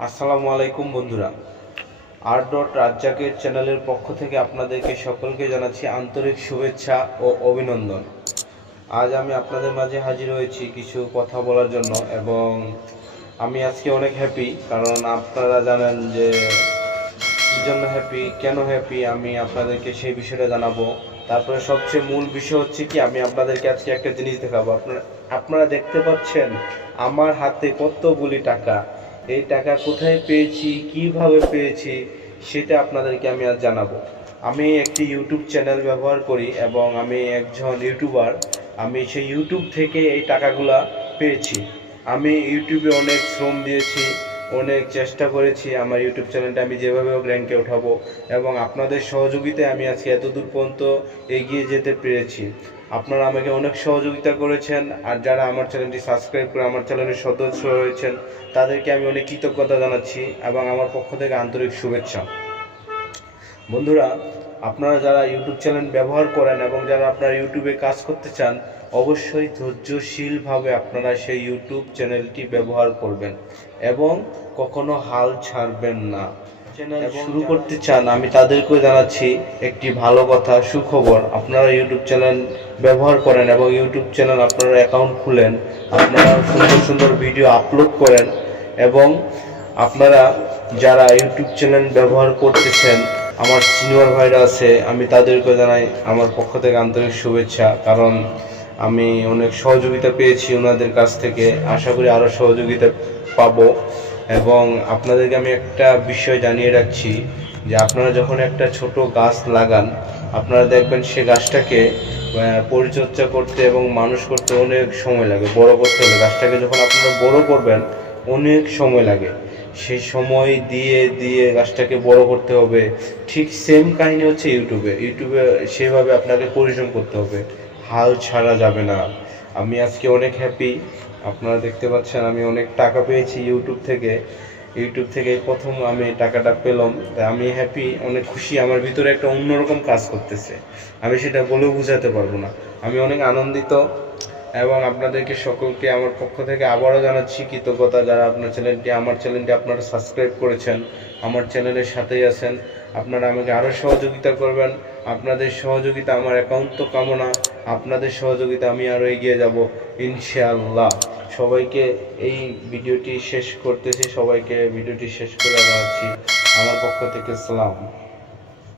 আসসালামু আলাইকুম বন্ধুরা। আর ডট রাজ্জাকের চ্যানেলের পক্ষ থেকে আপনাদেরকে সকলকে জানাচ্ছি আন্তরিক শুভেচ্ছা ও অভিনন্দন। আজ আমি আপনাদের মাঝে হাজির হয়েছি কিছু কথা বলার জন্য এবং আমি আজকে অনেক হ্যাপি কারণ আপনারা জানেন যে কী জন্য হ্যাপি কেন হ্যাপি আমি আপনাদেরকে সেই বিষয়টা জানাব। তারপরে সবচেয়ে মূল বিষয় হচ্ছে কি, আমি আপনাদেরকে আজকে একটা জিনিস দেখাবো। আপনারা আপনারা দেখতে পাচ্ছেন আমার হাতে কতগুলি টাকা। এই টাকা কোথায় পেয়েছি, কীভাবে পেয়েছি, সেটা আপনাদেরকে আমি আজ জানাব। আমি একটি ইউটিউব চ্যানেল ব্যবহার করি এবং আমি একজন ইউটিউবার আমি সেই ইউটিউব থেকে এই টাকাগুলা পেয়েছি। আমি ইউটিউবে অনেক শ্রম দিয়েছি। অনেক চেষ্টা করেছি আমার ইউটিউব চ্যানেলটা আমি যেভাবে হোক র্যাঙ্কে উঠাবো এবং আপনাদের সহযোগিতায় আমি আজকে এত দূর পর্যন্ত এগিয়ে যেতে পেরেছি। আপনারা আমাকে অনেক সহযোগিতা করেছেন আর যারা আমার চ্যানেলটি সাবস্ক্রাইব করে আমার চ্যানেলের সদস্য হয়েছেন তাদেরকে আমি অনেক কৃতজ্ঞতা জানাচ্ছি এবং আমার পক্ষ থেকে আন্তরিক শুভেচ্ছা। বন্ধুরা আপনারা যারা ইউটিউব চ্যানেল ব্যবহার করেন এবং যারা আপনারা ইউটিউবে কাজ করতে চান অবশ্যই ধৈর্যশীলভাবে আপনারা সেই ইউটিউব চ্যানেলটি ব্যবহার করবেন এবং কখনো হাল ছাড়বেন না। চ্যানেল শুরু করতে চান আমি তাদেরকেও জানাচ্ছি একটি ভালো কথা সুখবর। আপনারা ইউটিউব চ্যানেল ব্যবহার করেন এবং ইউটিউব চ্যানেল আপনারা অ্যাকাউন্ট খুলেন আপনারা সুন্দর সুন্দর ভিডিও আপলোড করেন এবং আপনারা যারা ইউটিউব চ্যানেল ব্যবহার করতেছেন আমার সিনিয়র ভাইরা আছে, আমি তাদেরকে জানাই আমার পক্ষ থেকে আন্তরিক শুভেচ্ছা। কারণ আমি অনেক সহযোগিতা পেয়েছি ওনাদের কাছ থেকে, আশা করি আরও সহযোগিতা পাব। এবং আপনাদেরকে আমি একটা বিষয় জানিয়ে রাখছি, যে আপনারা যখন একটা ছোট গাছ লাগান, আপনারা দেখবেন সে গাছটাকে পরিচর্যা করতে এবং মানুষ করতে অনেক সময় লাগে, বড় করতে হলে। গাছটাকে যখন আপনারা বড় করবেন, অনেক সময় লাগে। সেই সময় দিয়ে দিয়ে গাছটাকে বড় করতে হবে। ঠিক সেম কাহিনী হচ্ছে ইউটিউবে। ইউটিউবে সেভাবে আপনাকে পরিশ্রম করতে হবে। হাল ছাড়া যাবে না। আমি আজকে অনেক হ্যাপি আপনারা দেখতে পাচ্ছেন আমি অনেক টাকা পেয়েছি ইউটিউব থেকে। ইউটিউব থেকে প্রথম আমি টাকাটা পেলাম। তাই আমি হ্যাপি অনেক খুশি। আমার ভিতরে একটা অন্যরকম কাজ করতেছে। আমি সেটা বলেও বোঝাতে পারব না। আমি অনেক আনন্দিত। এবং আপনাদেরকে সকলকে আমার পক্ষ থেকে আবারও জানাচ্ছি কৃতজ্ঞতা যারা আপনার চ্যানেলটি, আমার চ্যানেলটি আপনারা সাবস্ক্রাইব করেছেন, আমার চ্যানেলের সাথেই আছেন। আপনারা আমাকে আরও সহযোগিতা করবেন। আপনাদের সহযোগিতা আমার একান্ত কামনা। আপনাদের সহযোগিতা আমি আরও এগিয়ে যাব, ইনশাআল্লাহ। সবাইকে এই ভিডিওটি শেষ করতেছি। সবাইকে ভিডিওটি শেষ করে জানাচ্ছি আমার পক্ষ থেকে সালাম।